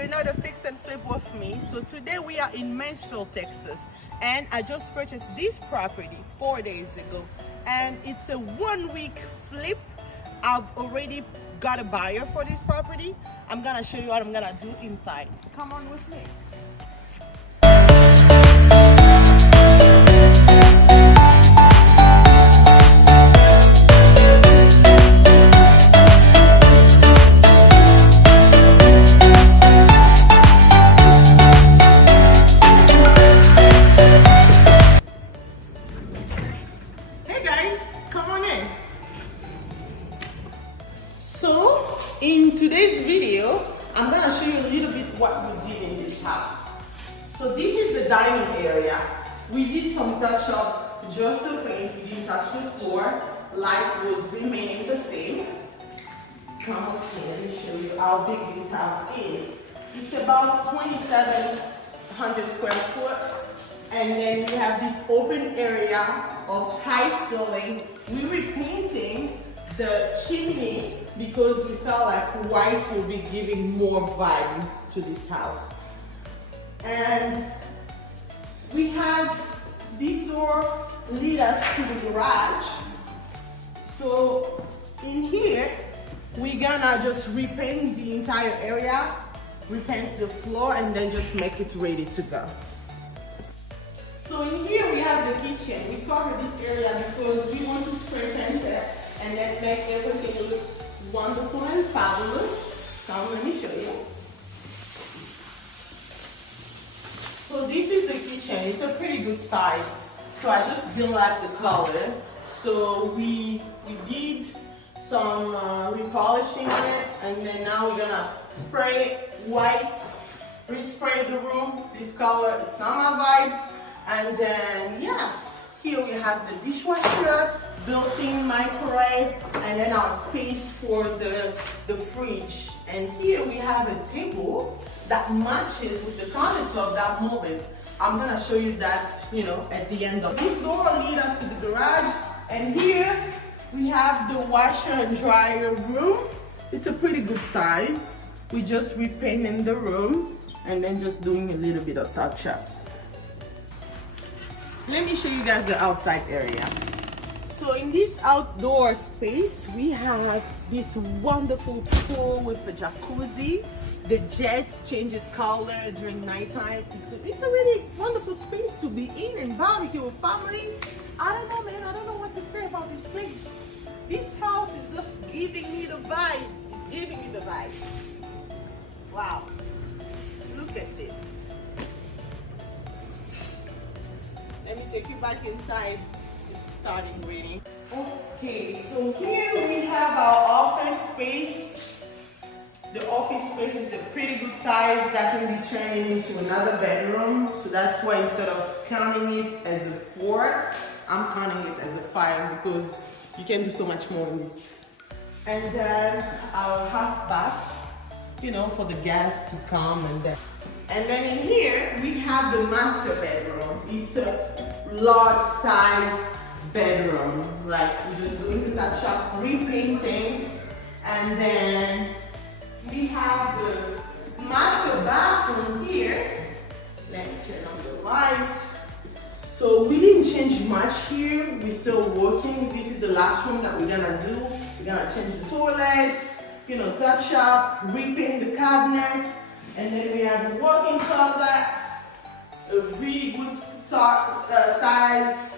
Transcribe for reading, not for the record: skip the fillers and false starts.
another fix and flip with me. So today we are in Mansfield, Texas, and I just purchased this property 4 days ago, and it's a 1 week flip. I've already got a buyer for this property. I'm gonna show you what I'm gonna do inside. Come on with me. So in today's video, I'm gonna show you a little bit what we did in this house. So this is the dining area. We did some touch up, just the paint. We didn't touch the floor. Light was remaining the same. Come on, let me show you how big this house is. It's about 2,700 square foot. And then we have this open area of high ceiling. We're repainting the chimney because we felt like white will be giving more vibe to this house. And we have this door lead us to the garage. So in here, we're gonna just repaint the entire area, repaint the floor, and then just make it ready to go. So in here we have the kitchen. We cover this area because we want to spray paint it and then make everything look wonderful and fabulous. Come, let me show you. So this is the kitchen. It's a pretty good size. So I just didn't like the color. So we did some repolishing on it, and then now we're gonna spray white, respray the room. This color, it's not my vibe. And then yes, here we have the dishwasher, built-in microwave, and then our space for the fridge. And here we have a table that matches with the countertop that moving. I'm gonna show you that, at the end of this door leads us to the garage. And here we have the washer and dryer room. It's a pretty good size. We just repainting the room and then just doing a little bit of touch-ups. Let me show you guys the outside area. So in this outdoor space, we have this wonderful pool with a jacuzzi. The jet changes color during nighttime. It's a really wonderful space to be in and barbecue with family. I don't know, man. I don't know what to say about this place. This house is just giving me the vibe. It's giving me the vibe. Wow. Look at this. Let me take you back inside. It's starting raining. Okay, so here we have our office space. The office space is a pretty good size that can be turned into another bedroom. So that's why instead of counting it as a 4, I'm counting it as a 5 because you can do so much more in this. And then our half bath, for the guests to come and then. And then in here, we have the master bedroom. It's a large size bedroom. Like, we're just doing the touch up, repainting. And then we have the master bathroom here. Let me turn on the lights. So we didn't change much here. We're still working. This is the last room that we're gonna do. We're gonna change the toilets, touch up, repaint the cabinets. And then we have a walk-in closet, a really good size